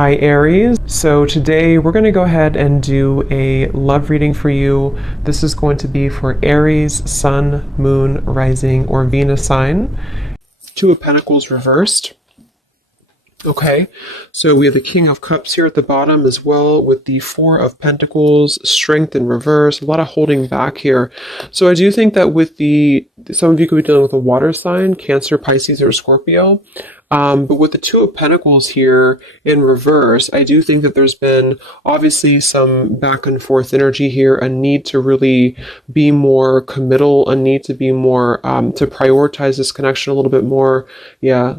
Hi Aries. So today we're going to go ahead and do a love reading for you. This is going to be for Aries, Sun, Moon, Rising, or Venus sign. Two of Pentacles reversed. Okay, so we have the King of Cups here at the bottom as well with the Four of Pentacles, Strength in reverse, a lot of holding back here. So I do think that with some of you could be dealing with a water sign, Cancer, Pisces, or Scorpio. But with the Two of Pentacles here in reverse, I do think that there's been obviously some back and forth energy here, a need to really be more committal, a need to be more, to prioritize this connection a little bit more. Yeah,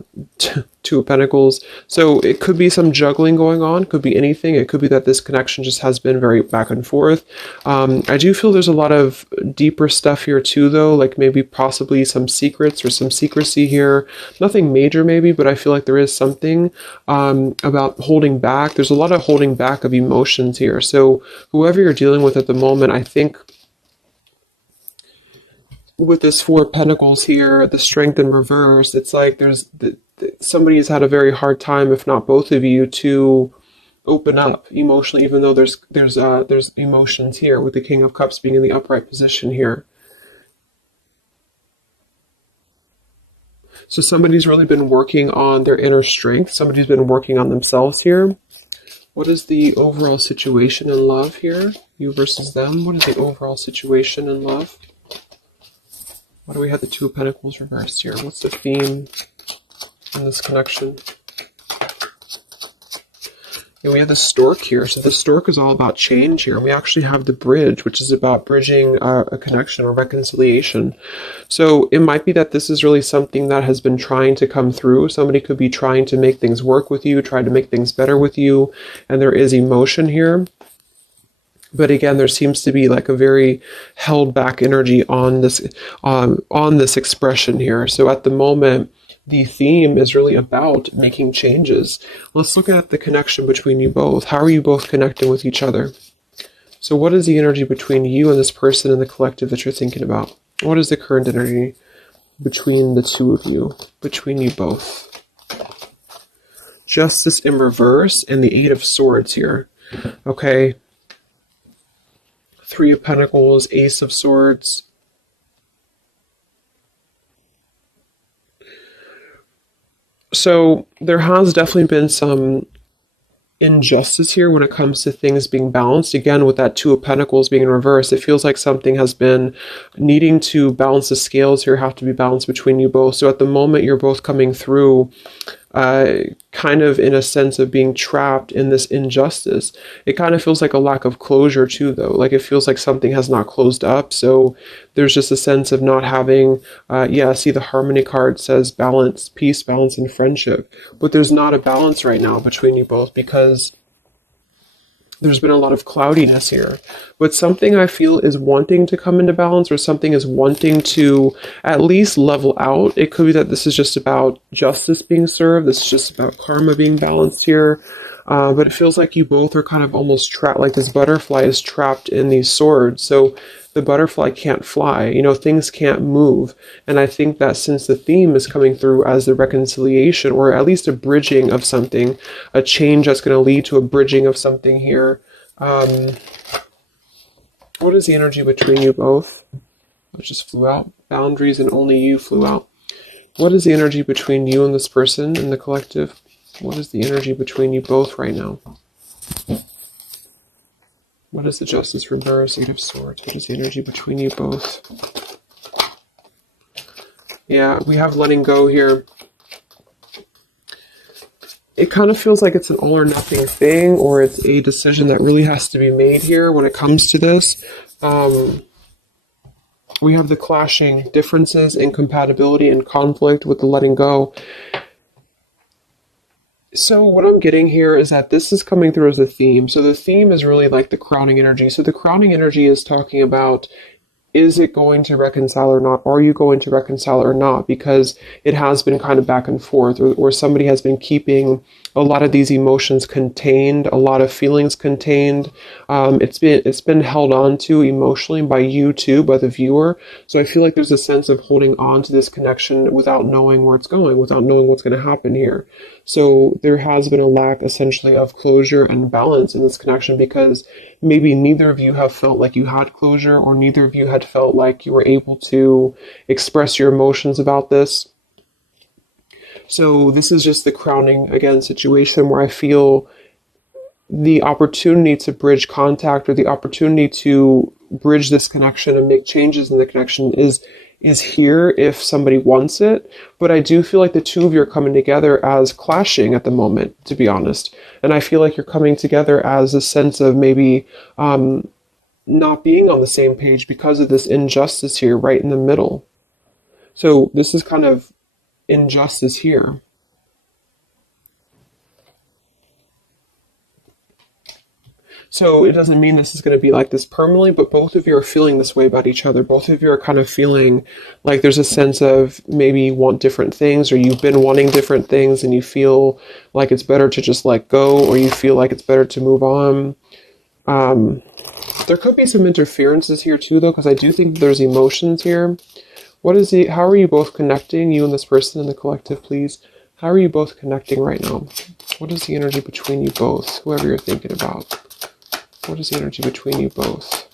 Two of Pentacles. So it could be some juggling going on, could be anything. It could be that this connection just has been very back and forth. I do feel there's a lot of deeper stuff here too, though, like maybe possibly some secrets or some secrecy here. Nothing major maybe, but I feel like there is something about holding back. There's a lot of holding back of emotions here. So whoever you're dealing with at the moment, I think with this Four of Pentacles here, the Strength in reverse, it's like somebody has had a very hard time, if not both of you, to open up emotionally, even though there's emotions here with the King of Cups being in the upright position here. So somebody's really been working on their inner strength. Somebody's been working on themselves here. What is the overall situation in love here? You versus them. What is the overall situation in love? Why do we have the Two of Pentacles reversed here? What's the theme in this connection? And we have the Stork here. So the Stork is all about change here. And we actually have the Bridge, which is about bridging a connection or reconciliation. So it might be that this is really something that has been trying to come through. Somebody could be trying to make things work with you, try to make things better with you. And there is emotion here. But again, there seems to be like a very held back energy on this expression here. So at the moment, the theme is really about making changes. Let's look at the connection between you both. How are you both connecting with each other? So what is the energy between you and this person and the collective that you're thinking about? What is the current energy between the two of you, between you both? Justice in reverse and the Eight of Swords here. Okay. Three of Pentacles, Ace of Swords. So there has definitely been some injustice here when it comes to things being balanced. Again, with that Two of Pentacles being in reverse, it feels like something has been needing to balance. The scales here have to be balanced between you both. So at the moment, you're both coming through kind of in a sense of being trapped in this injustice. It kind of feels like a lack of closure too, though. Like it feels like something has not closed up. So there's just a sense of not having, see the Harmony card says balance, peace, balance, and friendship. But there's not a balance right now between you both because there's been a lot of cloudiness here. But something I feel is wanting to come into balance, or something is wanting to at least level out. It could be that this is just about justice being served. This is just about karma being balanced here. But it feels like you both are kind of almost trapped, like this butterfly is trapped in these swords. So the butterfly can't fly, you know, things can't move. And I think that since the theme is coming through as the reconciliation, or at least a bridging of something, a change that's going to lead to a bridging of something here. What is the energy between you both? It just flew out. Boundaries and only you flew out. What is the energy between you and this person in the collective? What is the energy between you both right now? What is the Justice reverse? Eight of Swords. What is the energy between you both? Yeah, we have letting go here. It kind of feels like it's an all or nothing thing, or it's a decision that really has to be made here when it comes to this. We have the clashing differences, incompatibility, and conflict with the letting go. So what I'm getting here is that this is coming through as a theme. So the theme is really like the crowning energy. So the crowning energy is talking about, is it going to reconcile or not? Are you going to reconcile or not? Because it has been kind of back and forth, or somebody has been keeping a lot of these emotions contained, a lot of feelings contained. It's been held on to emotionally by you too, by the viewer. So I feel like there's a sense of holding on to this connection without knowing where it's going, without knowing what's going to happen here. So there has been a lack essentially of closure and balance in this connection because maybe neither of you have felt like you had closure, or neither of you had felt like you were able to express your emotions about this. So this is just the crowning, again, situation where I feel the opportunity to bridge contact, or the opportunity to bridge this connection and make changes in the connection is here if somebody wants it. But I do feel like the two of you are coming together as clashing at the moment, to be honest. And I feel like you're coming together as a sense of maybe not being on the same page because of this injustice here right in the middle. So this is kind of injustice here. So it doesn't mean this is going to be like this permanently, but both of you are feeling this way about each other. Both of you are kind of feeling like there's a sense of maybe you want different things, or you've been wanting different things and you feel like it's better to just let go, or you feel like it's better to move on. There could be some interferences here too, though, because I do think there's emotions here. How are you both connecting, you and this person in the collective, please? How are you both connecting right now? What is the energy between you both, whoever you're thinking about? What is the energy between you both?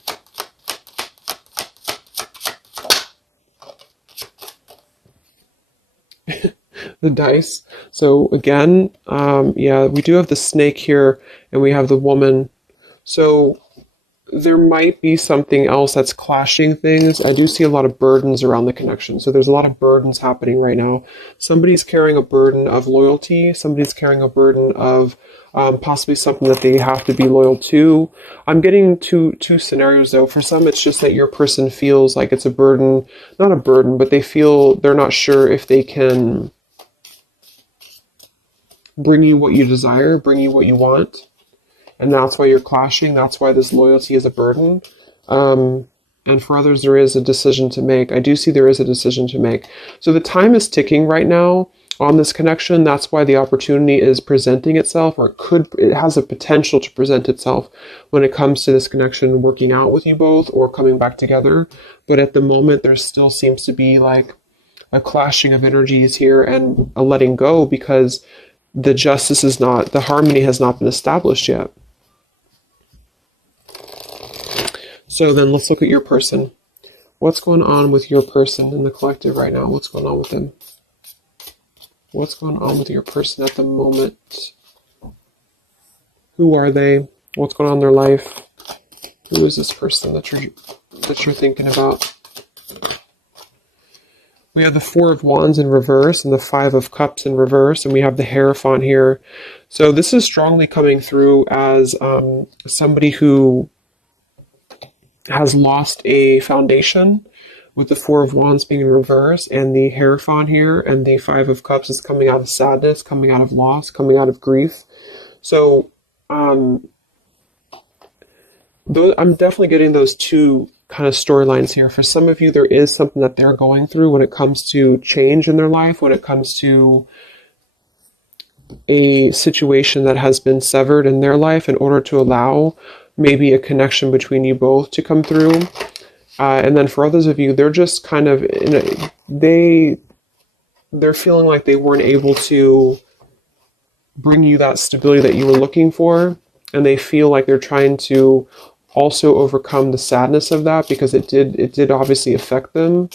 The dice. So again, yeah, we do have the snake here, and we have the woman. So there might be something else that's clashing things. I do see a lot of burdens around the connection. So there's a lot of burdens happening right now. Somebody's carrying a burden of loyalty. Somebody's carrying a burden of possibly something that they have to be loyal to. I'm getting two scenarios though. For some, it's just that your person feels like it's a burden, not a burden, but they feel they're not sure if they can bring you what you desire, bring you what you want. And that's why you're clashing. That's why this loyalty is a burden. And for others, there is a decision to make. I do see there is a decision to make. So the time is ticking right now on this connection. That's why the opportunity is presenting itself, or it has a potential to present itself when it comes to this connection working out with you both or coming back together. But at the moment, there still seems to be like a clashing of energies here and a letting go, because the harmony has not been established yet. So then let's look at your person. What's going on with your person in the collective right now? What's going on with them? What's going on with your person at the moment? Who are they? What's going on in their life? Who is this person that you're thinking about? We have the Four of Wands in reverse and the Five of Cups in reverse, and we have the Hierophant here. So this is strongly coming through as somebody who has lost a foundation, with the Four of Wands being in reverse, and the Hierophant here, and the Five of Cups is coming out of sadness, coming out of loss, coming out of grief. So I'm definitely getting those two kind of storylines here. For some of you, there is something that they're going through when it comes to change in their life, when it comes to a situation that has been severed in their life in order to allow maybe a connection between you both to come through. And then for others of you, they're just kind of they're feeling like they weren't able to bring you that stability that you were looking for, and they feel like they're trying to also overcome the sadness of that, because it did obviously affect them.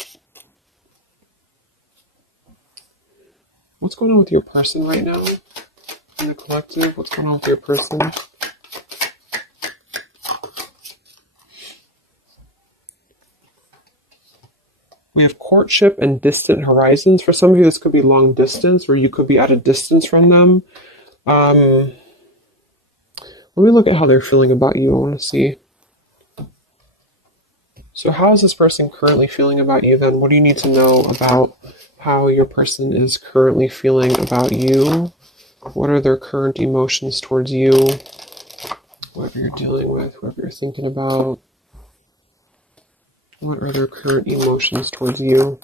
What's going on with your person right now in the collective? What's going on with your person? We have courtship and distant horizons. For some of you, this could be long distance, or you could be at a distance from them. Let me look at how they're feeling about you. I want to see. So how is this person currently feeling about you then? What do you need to know about how your person is currently feeling about you? What are their current emotions towards you? Whoever you're dealing with, whoever you're thinking about. What are their current emotions towards you?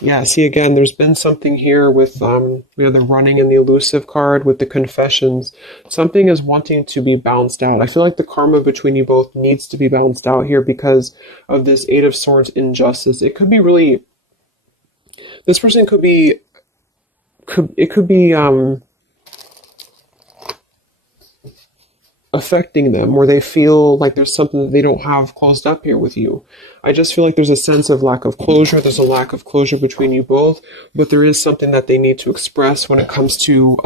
Yeah, see again, there's been something here with the running and the elusive card with the confessions. Something is wanting to be balanced out. I feel like the karma between you both needs to be balanced out here because of this Eight of Swords injustice. It could be really, this person could be affecting them, where they feel like there's something that they don't have closed up here with you. I just feel like there's a sense of lack of closure. There's a lack of closure between you both, but there is something that they need to express when it comes to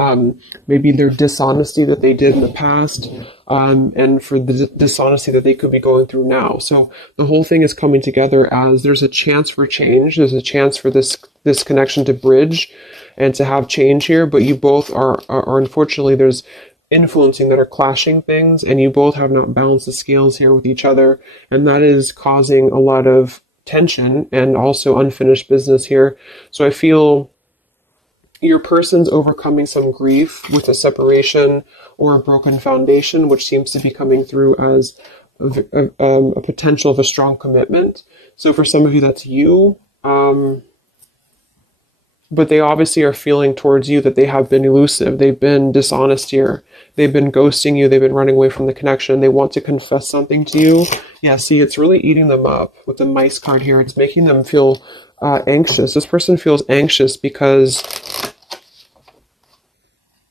maybe their dishonesty that they did in the past, and for the dishonesty that they could be going through now. So the whole thing is coming together as there's a chance for change. There's a chance for this connection to bridge and to have change here, but you both are unfortunately, there's influencing that are clashing things, and you both have not balanced the scales here with each other, and that is causing a lot of tension and also unfinished business here. So I feel your person's overcoming some grief with a separation or a broken foundation, which seems to be coming through as a potential of a strong commitment. So for some of you, that's you. But they obviously are feeling towards you that they have been elusive. They've been dishonest here. They've been ghosting you. They've been running away from the connection. They want to confess something to you. Yeah, see, it's really eating them up. With the mice card here, it's making them feel anxious. This person feels anxious because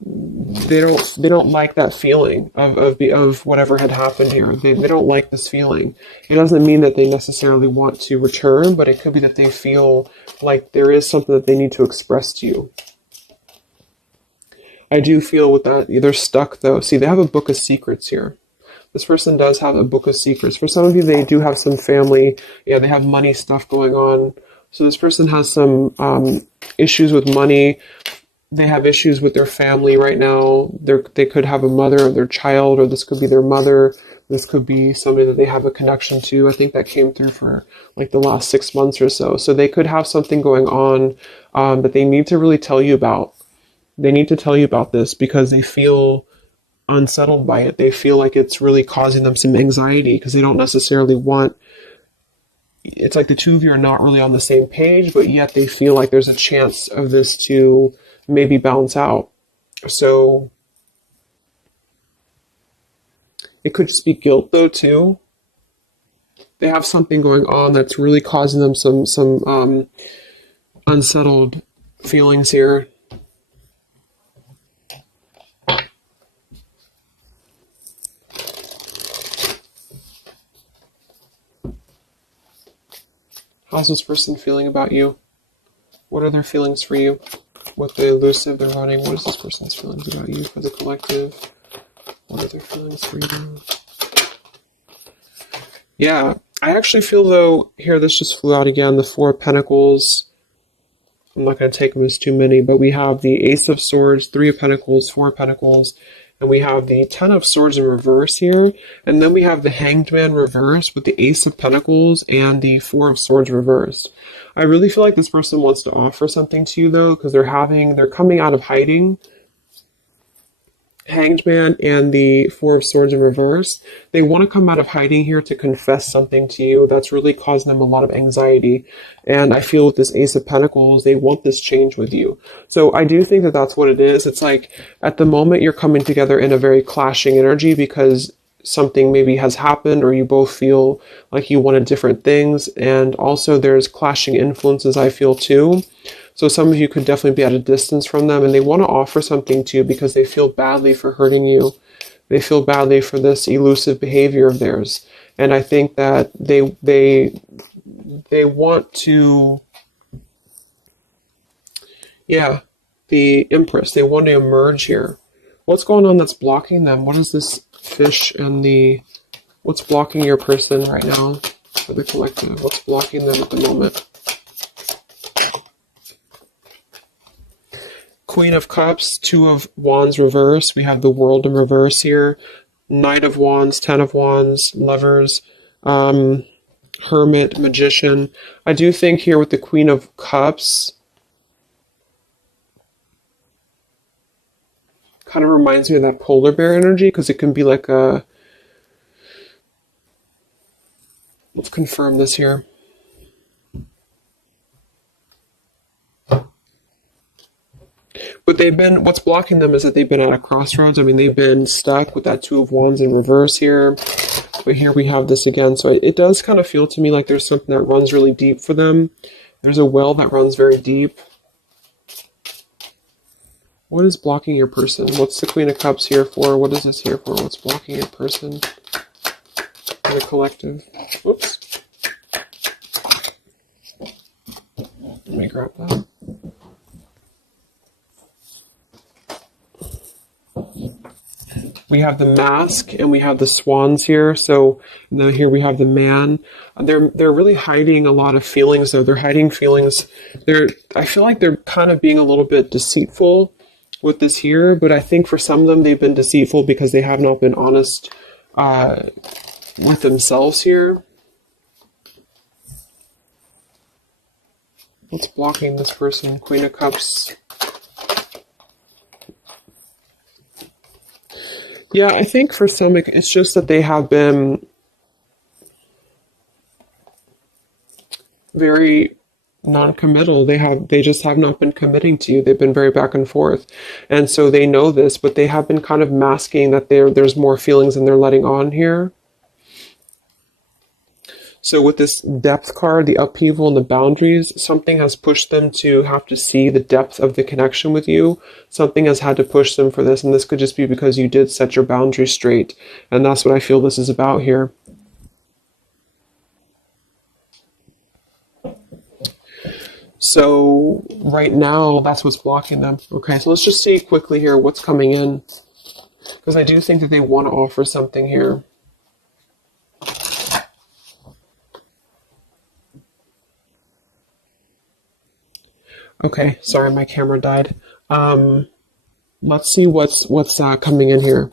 they don't like that feeling of whatever had happened here. They don't like this feeling. It doesn't mean that they necessarily want to return, but it could be that they feel like there is something that they need to express to you. I do feel with that, they're stuck though. See, they have a book of secrets here. This person does have a book of secrets. For some of you, they do have some family. Yeah, they have money stuff going on. So this person has some issues with money. They have issues with their family right now. They could have a mother of their child, or this could be their mother. This could be somebody that they have a connection to. I think that came through for like the last 6 months or so. So they could have something going on that they need to really tell you about. They need to tell you about this because they feel unsettled by it. They feel like it's really causing them some anxiety because they don't necessarily want. It's like the two of you are not really on the same page, but yet they feel like there's a chance of this to maybe balance out. So it could just be guilt though too. They have something going on that's really causing them some unsettled feelings here. How's this person feeling about you? What are their feelings for you? With the elusive, they're running. What is this person's feelings about you for the collective? What are their feelings for you? Yeah, I actually feel though, here this just flew out again, the Four of Pentacles. I'm not going to take them as too many, but we have the Ace of Swords, Three of Pentacles, Four of Pentacles, and we have the Ten of Swords in reverse here, and then we have the Hanged Man reverse with the Ace of Pentacles and the Four of Swords reversed. I really feel like this person wants to offer something to you though, because they're coming out of hiding. Hanged Man and the Four of Swords in reverse. They want to come out of hiding here to confess something to you that's really causing them a lot of anxiety. And I feel with this Ace of Pentacles, they want this change with you. So I do think that that's what it is. It's like at the moment you're coming together in a very clashing energy because something maybe has happened or you both feel like you wanted different things. And also there's clashing influences, I feel too. So some of you could definitely be at a distance from them and they want to offer something to you because they feel badly for hurting you. They feel badly for this elusive behavior of theirs. And I think that they want to, yeah, the Empress, they want to emerge here. What's going on that's blocking them? What is this fish and what's blocking your person right now for the collective? What's blocking them at the moment? Queen of Cups, Two of Wands reverse. We have the World in reverse here. Knight of Wands, Ten of Wands, Lovers, Hermit, Magician. I do think here with the Queen of Cups, kind of reminds me of that polar bear energy because it can be like a... Let's confirm this here. But they've been, what's blocking them is that they've been at a crossroads. I mean, they've been stuck with that Two of Wands in reverse here. But here we have this again. So it does kind of feel to me like there's something that runs really deep for them. There's a well that runs very deep. What is blocking your person? What's the Queen of Cups here for? What is this here for? What's blocking your person? In the collective. Oops. Let me grab that. We have the Mask and we have the Swans here. So now here we have the Man. They're really hiding a lot of feelings though. They're hiding feelings. I feel like they're kind of being a little bit deceitful with this here, but I think for some of them they've been deceitful because they have not been honest with themselves here. What's blocking this person? Queen of Cups. Yeah, I think for some it's just that they have been very non-committal. They just have not been committing to you. They've been very back and forth. And so they know this, but they have been kind of masking that there's more feelings than they're letting on here. So with this depth card, the upheaval and the boundaries, something has pushed them to have to see the depth of the connection with you. Something has had to push them for this, and this could just be because you did set your boundaries straight. And that's what I feel this is about here. So right now, that's what's blocking them. Okay, so let's just see quickly here what's coming in. Because I do think that they want to offer something here. Okay, sorry, my camera died. Let's see what's coming in here.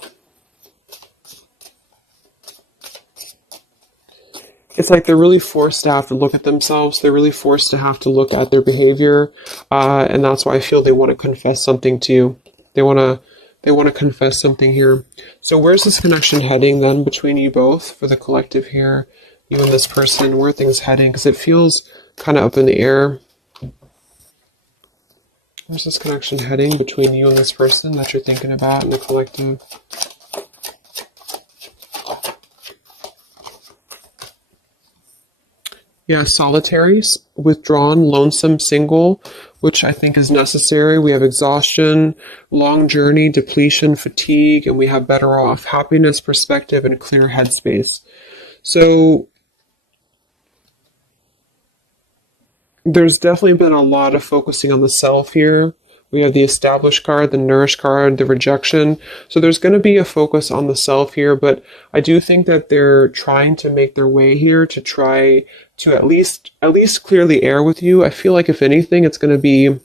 It's like they're really forced to have to look at themselves. They're really forced to have to look at their behavior, and that's why I feel they want to confess something to you. They want to confess something here. So where's this connection heading then between you both for the collective here? You and this person, where are things heading? Because it feels kind of up in the air. Where's this connection heading between you and this person that you're thinking about in the collective? Yeah, solitary, withdrawn, lonesome, single, which I think is necessary. We have exhaustion, long journey, depletion, fatigue, and we have better off, happiness, perspective, and clear headspace. So there's definitely been a lot of focusing on the self here. We have the established card, the nourished card, the rejection. So there's going to be a focus on the self here, but I do think that they're trying to make their way here to try to at least clear the air with you. I feel like if anything, it's going to be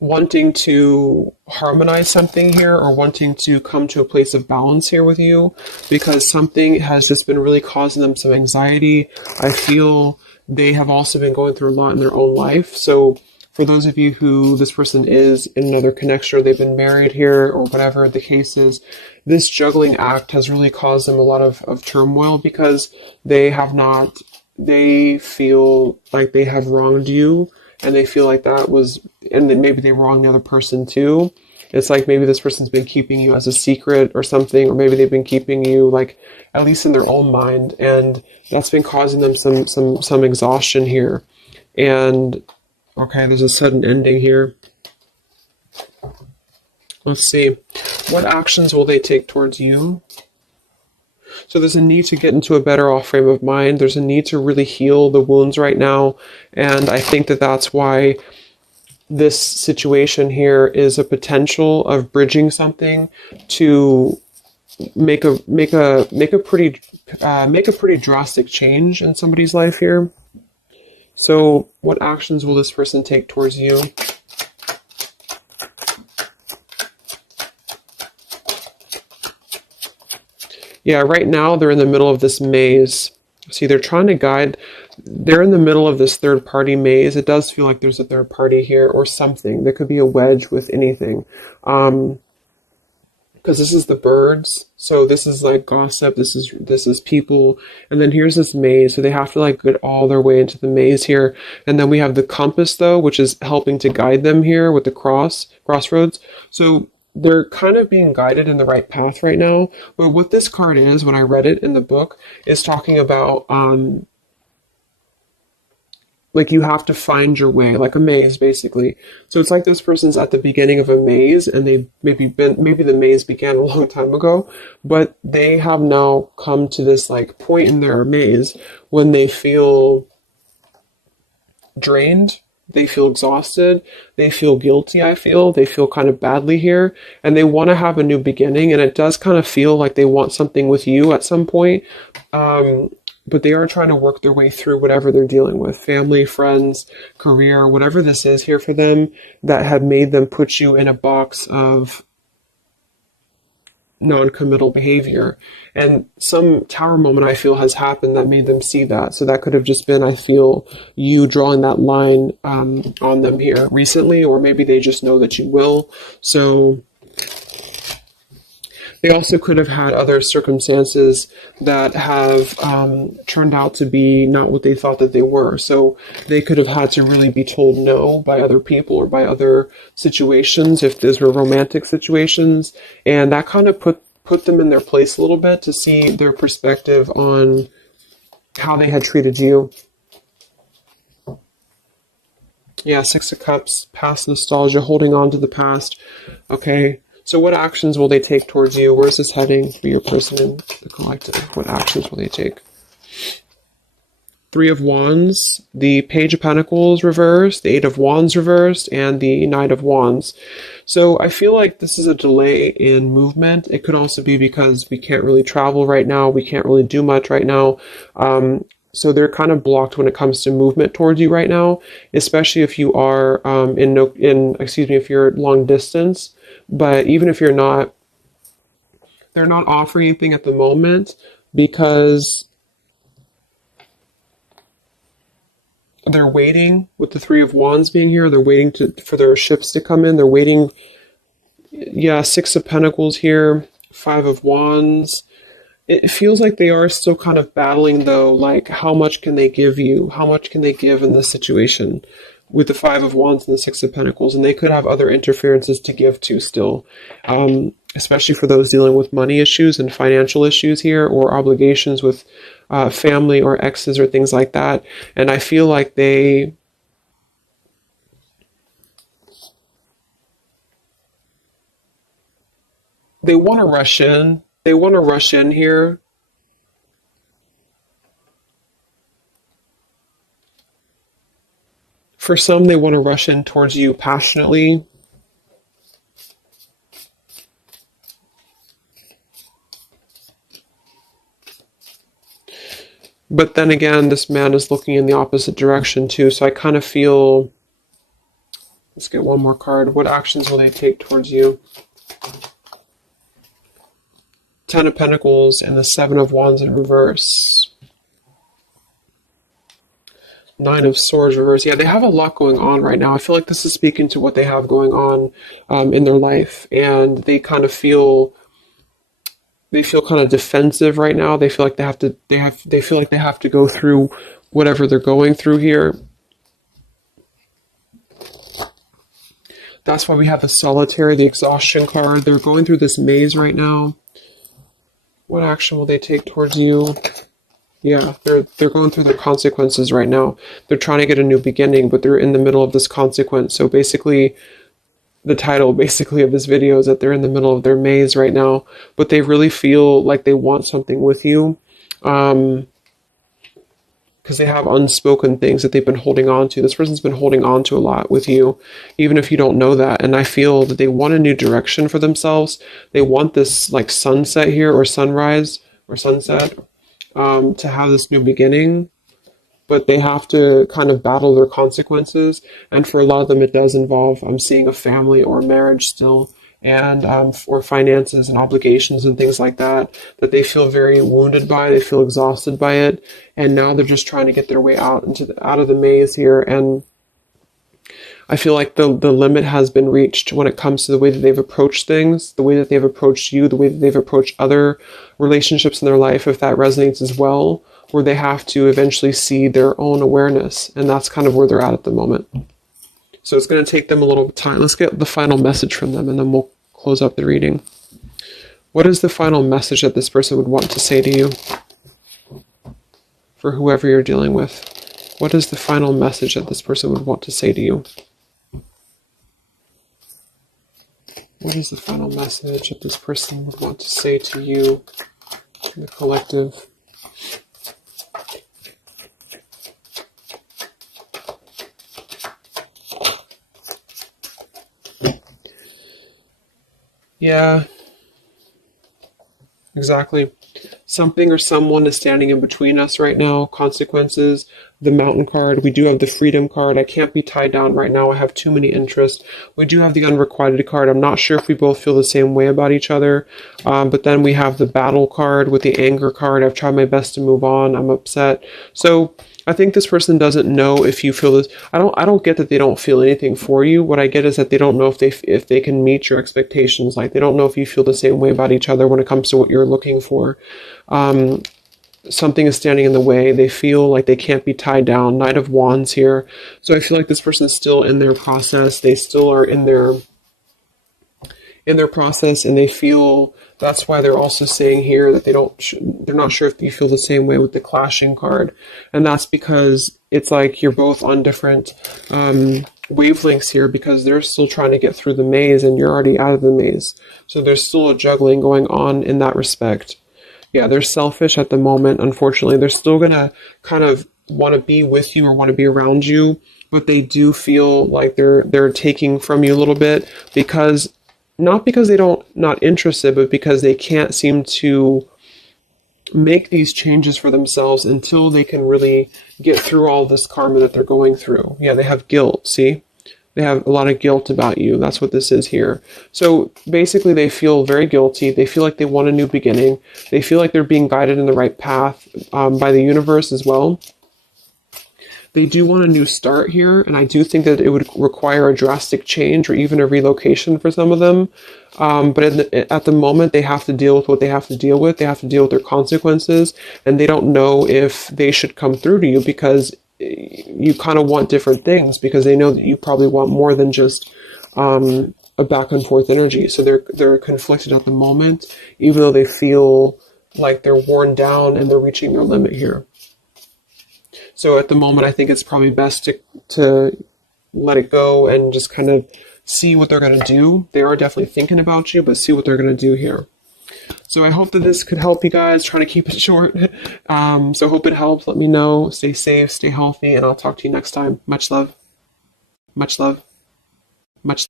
wanting to harmonize something here or wanting to come to a place of balance here with you because something has just been really causing them some anxiety. I feel they have also been going through a lot in their own life. So for those of you who this person is in another connection or they've been married here or whatever the case is, this juggling act has really caused them a lot of turmoil because they feel like they have wronged you and they feel like that was, and then maybe they wronged the other person too. It's like maybe this person's been keeping you as a secret or something, or maybe they've been keeping you like at least in their own mind, and that's been causing them some exhaustion here. And okay, there's a sudden ending here. Let's see. What actions will they take towards you? So there's a need to get into a better off frame of mind. There's a need to really heal the wounds right now. And I think that that's why this situation here is a potential of bridging something to make a pretty drastic change in somebody's life here. So what actions will this person take towards you? Yeah, right now they're in the middle of this maze. See, they're trying to guide. They're in the middle of this third party maze. It does feel like there's a third party here or something. There could be a wedge with anything. Because because this is the birds. So this is like gossip. This is people. And then here's this maze. So they have to like get all their way into the maze here. And then we have the compass though, which is helping to guide them here with the crossroads. So they're kind of being guided in the right path right now. But what this card is, when I read it in the book, is talking about like you have to find your way, like a maze, basically. So it's like this person's at the beginning of a maze, and they've maybe the maze began a long time ago, but they have now come to this like point in their maze when they feel drained, they feel exhausted, they feel guilty, they feel kind of badly here, and they want to have a new beginning, and it does kind of feel like they want something with you at some point. But they are trying to work their way through whatever they're dealing with, family, friends, career, whatever this is here for them that had made them put you in a box of non-committal behavior. And some tower moment I feel has happened that made them see that. So that could have just been, I feel, you drawing that line on them here recently, or maybe they just know that you will. So they also could have had other circumstances that have turned out to be not what they thought that they were. So they could have had to really be told no by other people or by other situations, if these were romantic situations. And that kind of put them in their place a little bit to see their perspective on how they had treated you. Yeah, Six of Cups, past nostalgia, holding on to the past. Okay. So what actions will they take towards you? Where's this heading for your person in the collective? What actions will they take? Three of Wands, the Page of Pentacles reversed, the Eight of Wands reversed, and the Knight of Wands. So I feel like this is a delay in movement. It could also be because we can't really travel right now. We can't really do much right now. So they're kind of blocked when it comes to movement towards you right now, especially if you are if you're long distance. But even if you're not, they're not offering anything at the moment because they're waiting with the Three of Wands being here. They're waiting for their ships to come in. They're waiting. Yeah, Six of Pentacles here, Five of Wands. It feels like they are still kind of battling though, like how much can they give you? How much can they give in this situation? With the Five of Wands and the Six of Pentacles, and they could have other interferences to give to still, especially for those dealing with money issues and financial issues here, or obligations with family or exes or things like that. And I feel like they want to rush in. They want to rush in here. For some, they want to rush in towards you passionately. But then again, this man is looking in the opposite direction too. So I kind of feel, let's get one more card. What actions will they take towards you? Ten of Pentacles and the Seven of Wands in reverse. Nine of Swords reverse. Yeah, they have a lot going on right now. I feel like this is speaking to what they have going on in their life, and they kind of feel kind of defensive right now. They feel like they feel like they have to go through whatever they're going through here. That's why we have the Solitary, the exhaustion card. They're going through this maze right now. What action will they take towards you? Yeah, they're going through their consequences right now. They're trying to get a new beginning, but they're in the middle of this consequence. So basically, the title of this video is that they're in the middle of their maze right now, but they really feel like they want something with you, because they have unspoken things that they've been holding on to. This person's been holding on to a lot with you, even if you don't know that. And I feel that they want a new direction for themselves. They want this like sunset here, or sunrise, or sunset. To have this new beginning, but they have to kind of battle their consequences. And for a lot of them, it does involve, I'm seeing a family or marriage still, and or finances and obligations and things like that they feel very wounded by. They feel exhausted by it, and now they're just trying to get their way out of the maze here. And I feel like the limit has been reached when it comes to the way that they've approached things, the way that they've approached you, the way that they've approached other relationships in their life, if that resonates as well, where they have to eventually see their own awareness. And that's kind of where they're at the moment. So it's going to take them a little time. Let's get the final message from them, and then we'll close up the reading. What is the final message that this person would want to say to you? For whoever you're dealing with. What is the final message that this person would want to say to you? What is the final message that this person would want to say to you, the collective? Yeah, exactly. Something or someone is standing in between us right now. Consequences, the mountain card. We do have the freedom card. I can't be tied down right now. I have too many interests. We do have the unrequited card. I'm not sure if we both feel the same way about each other. But then we have the battle card with the anger card. I've tried my best to move on. I'm upset. So I think this person doesn't know if you feel this. I don't get that they don't feel anything for you. What I get is that they don't know if they can meet your expectations. Like, they don't know if you feel the same way about each other when it comes to what you're looking for. Something is standing in the way. They feel like they can't be tied down. Knight of Wands here. So I feel like this person is still in their process. They still are in their process, and they feel, that's why they're also saying here that they're not sure if you feel the same way with the clashing card. And that's because it's like you're both on different wavelengths here, because they're still trying to get through the maze and you're already out of the maze. So there's still a juggling going on in that respect. Yeah, they're selfish at the moment. Unfortunately, they're still gonna kind of want to be with you or want to be around you, but they do feel like they're taking from you a little bit, because not because they don't not interested, but because they can't seem to make these changes for themselves until they can really get through all this karma that they're going through. Yeah, they have guilt, see? They have a lot of guilt about you. That's what this is here. So basically they feel very guilty. They feel like they want a new beginning. They feel like they're being guided in the right path by the universe as well. They do want a new start here, and I do think that it would require a drastic change or even a relocation for some of them. But at the moment, they have to deal with what they have to deal with. They have to deal with their consequences, and they don't know if they should come through to you, because you kind of want different things, because they know that you probably want more than just a back and forth energy. So they're conflicted at the moment, even though they feel like they're worn down and they're reaching their limit here. So at the moment, I think it's probably best to let it go and just kind of see what they're going to do. They are definitely thinking about you, but see what they're going to do here. So I hope that this could help you guys. Trying to keep it short. So hope it helps. Let me know. Stay safe, stay healthy, and I'll talk to you next time. Much love. Much love. Much